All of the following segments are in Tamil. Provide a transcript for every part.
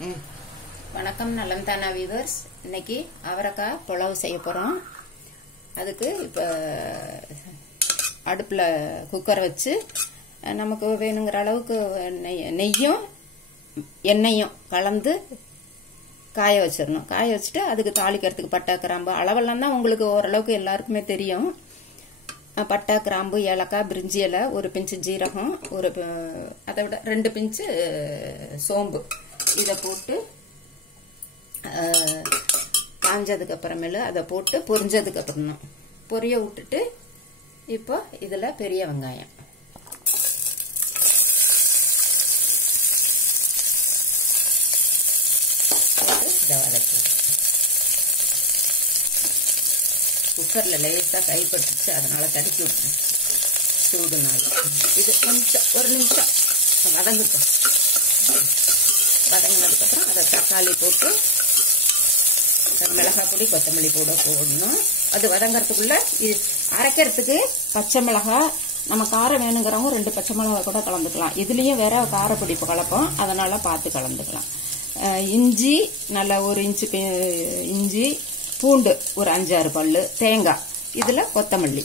வணக்கம் நலம்தானா வீவர்ஸ். இன்னைக்கு அவரைக்காய் புலாவு செய்ய போறோம். அதுக்கு இப்ப அடுப்புல குக்கர் வச்சு நமக்கு வேணுங்கிற அளவுக்கு நெய்யும் எண்ணெயும் கலந்து காய வச்சிடணும். காய வச்சுட்டு அதுக்கு தாளிக்கிறதுக்கு பட்டை கிராம்பு அளவெல்லாம் தான் உங்களுக்கு ஓரளவுக்கு எல்லாருக்குமே தெரியும். பட்டை கிராம்பு ஏலக்காய் பிரிஞ்சி இலை ஒரு பிஞ்சு ஜீரகம் அதை விட 2 பிஞ்சு சோம்பு இதை போட்டு காஞ்சதுக்கு அப்புறமேல அதை போட்டு பொரிஞ்சதுக்கு அப்புறம் பொரிய விட்டுட்டு இப்போ இதுல பெரிய வெங்காயம் இதை வதக்கி குக்கர்ல லேசா கைப்பட்டுச்சு, அதனால தடுக்கி விட்டுருச்சு சூடுனால. இது கொஞ்சம் ஒரு நிமிஷம் வதங்கட்டும். வதங்கினதுக்கு அப்புறம் அதை தக்காளி போட்டு மிளகாய் பொடி கொத்தமல்லி போடணும். அது வதங்கறதுக்குள்ள அரைக்கிறதுக்கு பச்சை மிளகாய் நம்ம காரம் வேணுங்கிறவங்க 2 பச்சை மிளகாய் கூட கலந்துக்கலாம். இதுலயும் வேற காரப்பொடி கலப்போம், அதனால பார்த்து கலந்துக்கலாம். இஞ்சி நல்லா 1 இன்ச்சு இஞ்சி, பூண்டு ஒரு 5-6 பல்லு, தேங்காய், இதுல கொத்தமல்லி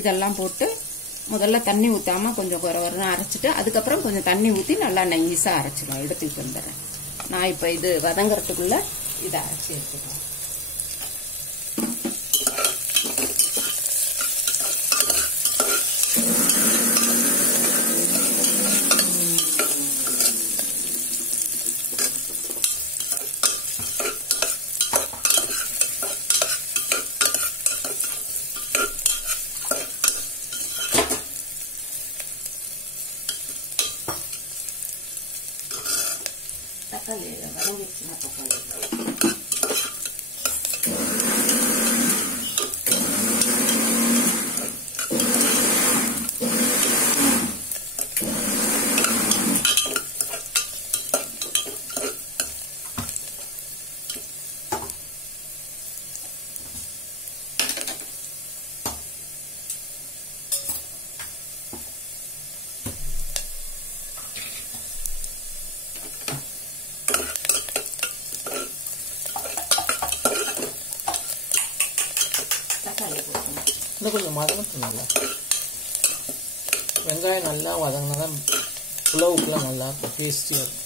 இதெல்லாம் போட்டு முதல்ல தண்ணி ஊத்தாம கொஞ்சம் குறவரன்னு அரைச்சிட்டு அதுக்கப்புறம் கொஞ்சம் தண்ணி ஊத்தி நல்லா நைஸா அரைச்சிடும். எடுத்துக்கிட்டு வந்துடுறேன். நான் இப்ப இது வதங்கறதுக்குள்ள இதை அரைச்சி எடுத்துக்கிறேன். தக்காளி வதங்கிடுச்சுன்னா தக்காளி கொஞ்சம் வதங்கணும். வெங்காயம் நல்லா வதங்கினாதான் புலவுக்குலாம் நல்லா இருக்கும், டேஸ்டியா இருக்கும்.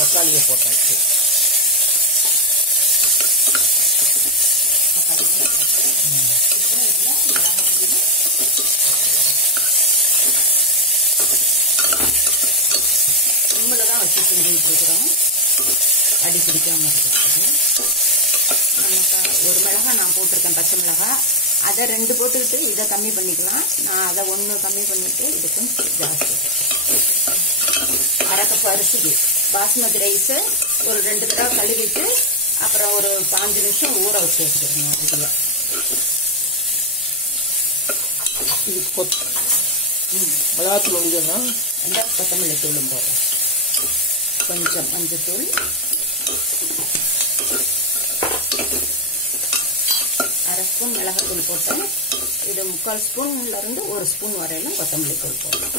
தக்காளியை போட்டாச்சு. தான் வச்சு செஞ்சுட்டு இருக்கிறோம், அடி பிடிக்காம இருக்கிறதுக்கு. நம்ம ஒரு மிளகாய் நான் போட்டிருக்கேன், பச்சை மிளகாய். அதை 2 போட்டுக்கிட்டு இதை கம்மி பண்ணிக்கலாம். நான் அதை 1 கம்மி பண்ணிட்டு இதுக்கும் ஜாஸ்தி. அரை கப் அரிசிக்கு பாஸ்மதி ரைஸ் ஒரு 2 தடவை கழுவிட்டு அப்புறம் ஒரு 5 நிமிஷம் ஊற வச்சு வச்சுக்கணும். இதுல மிளகாத்தூள் ஒழிக்கணும்னா இந்த கொத்தமல்லி தூளும் போடுறேன், கொஞ்சம் மஞ்சத்தூள், அரை ஸ்பூன் மிளகாத்தூள் போட்டேன். இது 3/4 ஸ்பூன்ல இருந்து 1 ஸ்பூன் வரையிலும் கொத்தமல்லி தூள் போடணும்.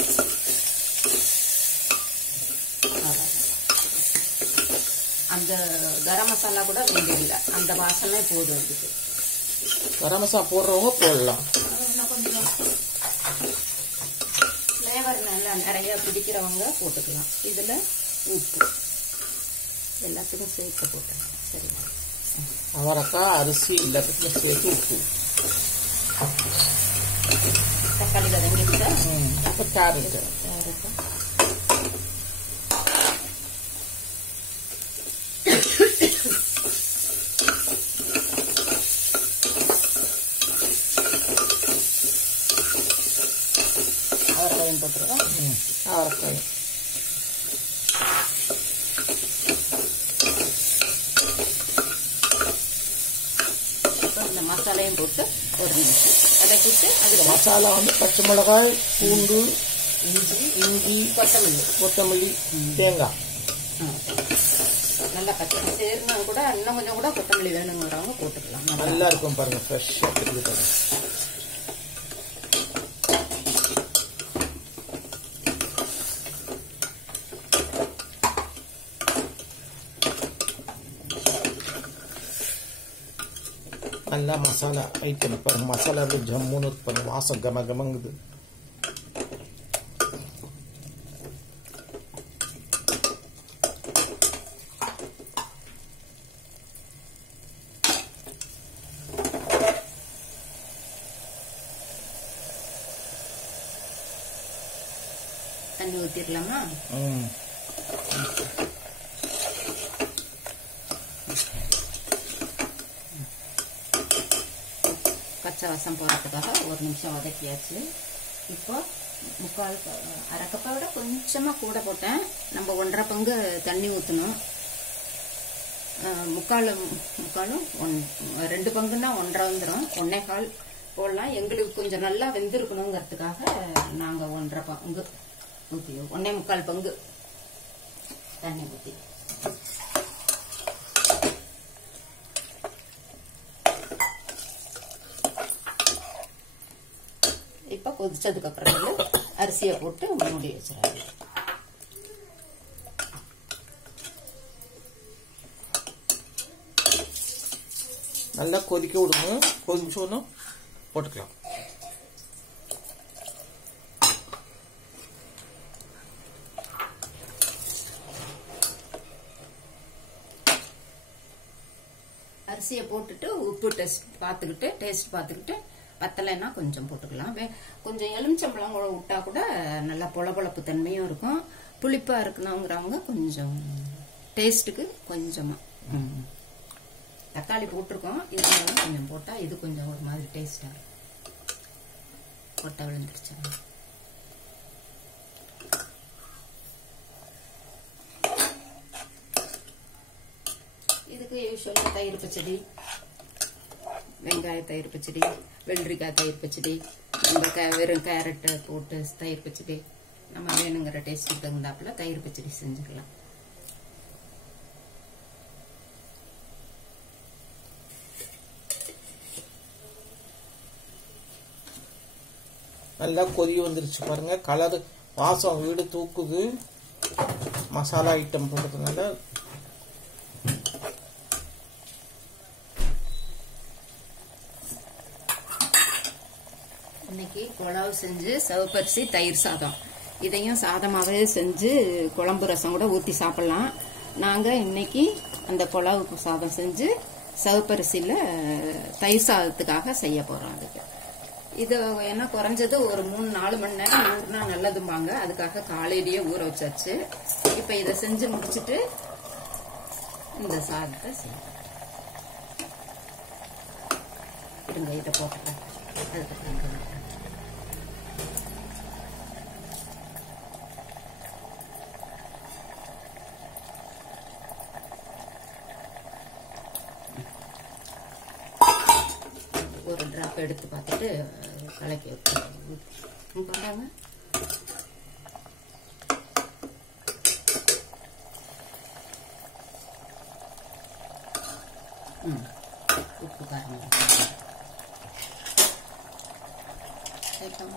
அந்த கரம் மசாலா கூட வேண்டியதில்லை, அந்த வாசமே போதும். அதுக்கு கரம் மசாலா போடுறவங்க போடலாம். கொஞ்சம் ஃப்ளேவர் நல்லா நிறைய பிடிக்கிறவங்க போட்டுக்கலாம். இதுல உப்பு எல்லாத்துக்கும் சேர்த்து போட்டேன். சரி, அவரைக்காய் அரிசி எல்லாத்துக்கும் சேர்த்து உப்பு. தக்காளி வதங்கிட்டு அப்போ கேரட் அவரைக்காயும் போட்டுருக்கோம். அவரைக்காய் மசாலையும் போட்டு ஒரு நிமிஷம் வதக்கிட்டு அதுக்கு மசாலா வந்து பச்சை மிளகாய், பூண்டு, இஞ்சி, கொத்தமல்லி, தேங்காய். நல்லா பச்சை சேர்னா கூட இன்னும் கொஞ்சம் கூட கொத்தமல்லி வேணுங்கிறவங்க போட்டுக்கலாம். நல்லா இருக்கும் பாருங்க, ஃப்ரெஷ்ஷாக இருக்குது. நல்லா மசாலா ஐட்டம் பாருங்க, மசாலா ஜம்முன்னு பாருங்க, வாசம் கம கமங்குது. தண்ணி ஊற்றிடலாமா? பச்சை வாசம் போகிறதுக்காக ஒரு நிமிஷம் வதக்கியாச்சு. இப்போ அரை கப்பை விட கொஞ்சமாக கூட போட்டேன். நம்ம 1.5 பங்கு தண்ணி ஊற்றணும். முக்காலும் 2 பங்குன்னா 1.5 வந்துடும். 1.25 போடலாம். எங்களுக்கு கொஞ்சம் நல்லா வெந்திருக்கணுங்கிறதுக்காக நாங்கள் 1.5 பங்கு ஊற்றி 1.25 பங்கு தண்ணி ஊற்றி இப்போ கொதிச்சதுக்கு அப்புறம் அரிசியை போட்டு மூடி வச்சிடறாங்க. நல்லா கொதிக்க விடுங்க. கொதிச்சோன்னா போட்டுக்கலாம். அரிசியை போட்டுட்டு உப்பு டேஸ்ட் பார்த்துக்கிட்டு பத்தலைன்னா கொஞ்சம் போட்டுக்கலாம். கொஞ்சம் எலுமிச்சம்பழம் கூட விட்டா கூட நல்லா பொலப்பொலப்பு தன்மையும் இருக்கும். புளிப்பா இருக்கணுங்கிறவங்க கொஞ்சம் டேஸ்ட்டுக்கு கொஞ்சமா தக்காளி போட்டிருக்கோம். இதனால கொஞ்சம் போட்டா இது கொஞ்சம் ஒரு மாதிரி டேஸ்டா இருக்கும். கொட்டை விழுந்துருச்சு. இதுக்கு யூஸ்வலா தயிர் பச்சடி, வெங்காய தயிர் பச்சடி, வெள்ளரிக்காய் தயிர் பச்சடி, நம்ம வெறும் கேரட்டை போட்டு தயிர் பச்சடி, நம்ம வேணுங்கிற டேஸ்ட்டுக்கு தகுந்தாப்புல தயிர் பச்சடி செஞ்சுக்கலாம். நல்லா கொதி வந்துருச்சு பாருங்க. கலர் வாசம் வீடு தூக்குது. மசாலா ஐட்டம் போடுறதுனால இன்னைக்கு குழம்பு செஞ்சு சிவப்பரிசி தயிர் சாதம், இதையும் சாதமாகவே செஞ்சு குழம்பு ரசம் கூட ஊற்றி சாப்பிடலாம். நாங்கள் இன்னைக்கு அந்த குழம்பு சாதம் செஞ்சு சிவப்பரிசியில் தயிர் சாதத்துக்காக செய்ய போகிறோம். அதுக்கு இது என்ன குறைஞ்சது ஒரு 3-4 மணி நேரம் ஊறினா நல்லதும்பாங்க. அதுக்காக காலையிலேயே ஊற வச்சாச்சு. இப்போ இதை செஞ்சு முடிச்சுட்டு இந்த சாதத்தை செய்யலாம். இருங்க, இதை போட்டுறேன். அதுக்கப்புறம் ஒரு டிராப் எடுத்து பார்த்துட்டு கலக்கி விட்டுருங்க. உப்பு காரணம்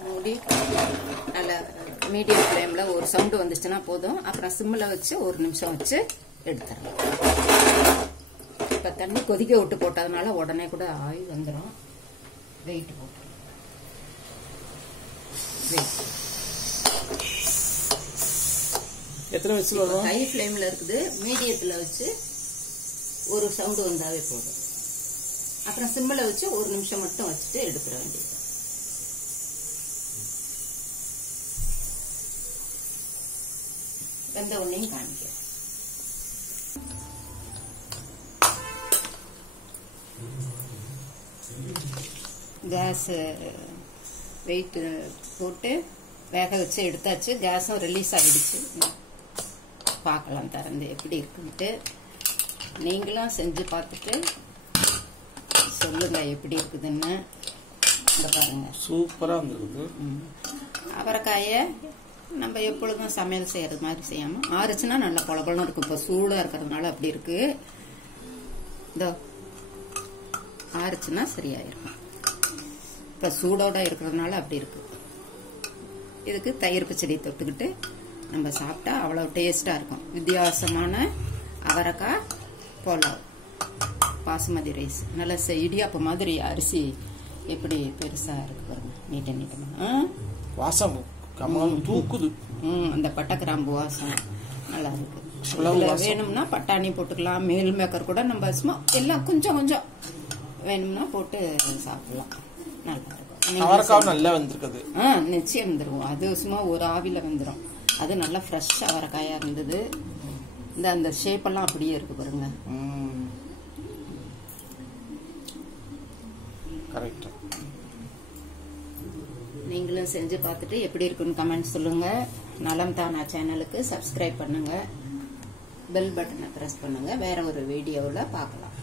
மூடி நல்லா மீடியம் ஃப்ளேமில் ஒரு சவுண்டு வந்துச்சுன்னா போதும். அப்புறம் சிம்மில் வச்சு 1 நிமிஷம் வச்சு எடுத்துடலாம். இப்போ தண்ணி கொதிக்க விட்டு போட்டதுனால உடனே கூட ஆயில் வந்துடும். வெயிட் போட்டு எத்தனை விசில் வரும்? ஹை ஃப்ளேமில் இருக்குது. மீடியத்தில் வச்சு ஒரு சவுண்டு வந்தாவே போதும். அப்புறம் சிம்மில் வச்சு 1 நிமிஷம் மட்டும் வச்சுட்டு எடுத்துட வேண்டியது. வெந்த உடனே காமிக்கிறேன். கேஸ் வெயிட் போட்டு வேக வச்சு எடுத்தாச்சு. கேஸும் ரிலீஸ் ஆகிடுச்சு. பார்க்கலாம் திறந்து எப்படி இருக்குன்ட்டு. நீங்களும் செஞ்சு பார்த்துட்டு சொல்லுங்க எப்படி இருக்குதுன்னு. இந்த பாருங்க சூப்பரா வந்துருக்கு. அவரைக்காயை நம்ம எப்பொழுதும் சமையல் செய்யறது மாதிரி செய்யாம ஆறுச்சுன்னா நல்லா பொலபொலன்னு இருக்கும். இப்போ சூடா இருக்கிறதுனால அப்படி இருக்கு. இதோ ஆறுச்சுன்னா சரியாயிருக்கும். இப்ப சூடோட இருக்கிறதுனால அப்படி இருக்கு. இதுக்கு தயிர் பச்சடி தொட்டுக்கிட்டு நம்ம சாப்பிட்டா அவ்வளவு டேஸ்டா இருக்கும். வித்தியாசமான அவரைக்காய் புலாவ், பாசுமதி ரைஸ், நல்ல இடியாப்ப மாதிரி அரிசி எப்படி பெருசா இருக்கு பாருங்க, நீட்ட நீட்டமா வாசம் தூக்குது. அந்த பட்டை கிராம்பு வாசம் நல்லா இருக்கு. இதுல வேணும்னா பட்டாணி போட்டுக்கலாம், மேல் மேக்கர் கூட நம்ம சும்மா எல்லாம் கொஞ்சம் கொஞ்சம் வேணும்னா போட்டு சாப்பிடலாம். நல்லா இருக்கும். அவரைக்காய் நல்லா வந்திருக்குது. நிச்சயம் வந்துடும். அது சும்மா ஒரு ஆவில வந்துடும். அது நல்லா ஃப்ரெஷ் அவரைக்காயா இருந்தது. அந்த ஷேப் எல்லாம் அப்படியே இருக்கு பாருங்க. கரெக்ட். நீங்களும் செஞ்சு பார்த்துட்டு எப்படி இருக்குன்னு கமெண்ட் சொல்லுங்க. நலம் தானா சேனலுக்கு சப்ஸ்கிரைப் பண்ணுங்க, பெல் பட்டனை பிரஸ் பண்ணுங்க. வேற ஒரு வீடியோவில் பார்க்கலாம்.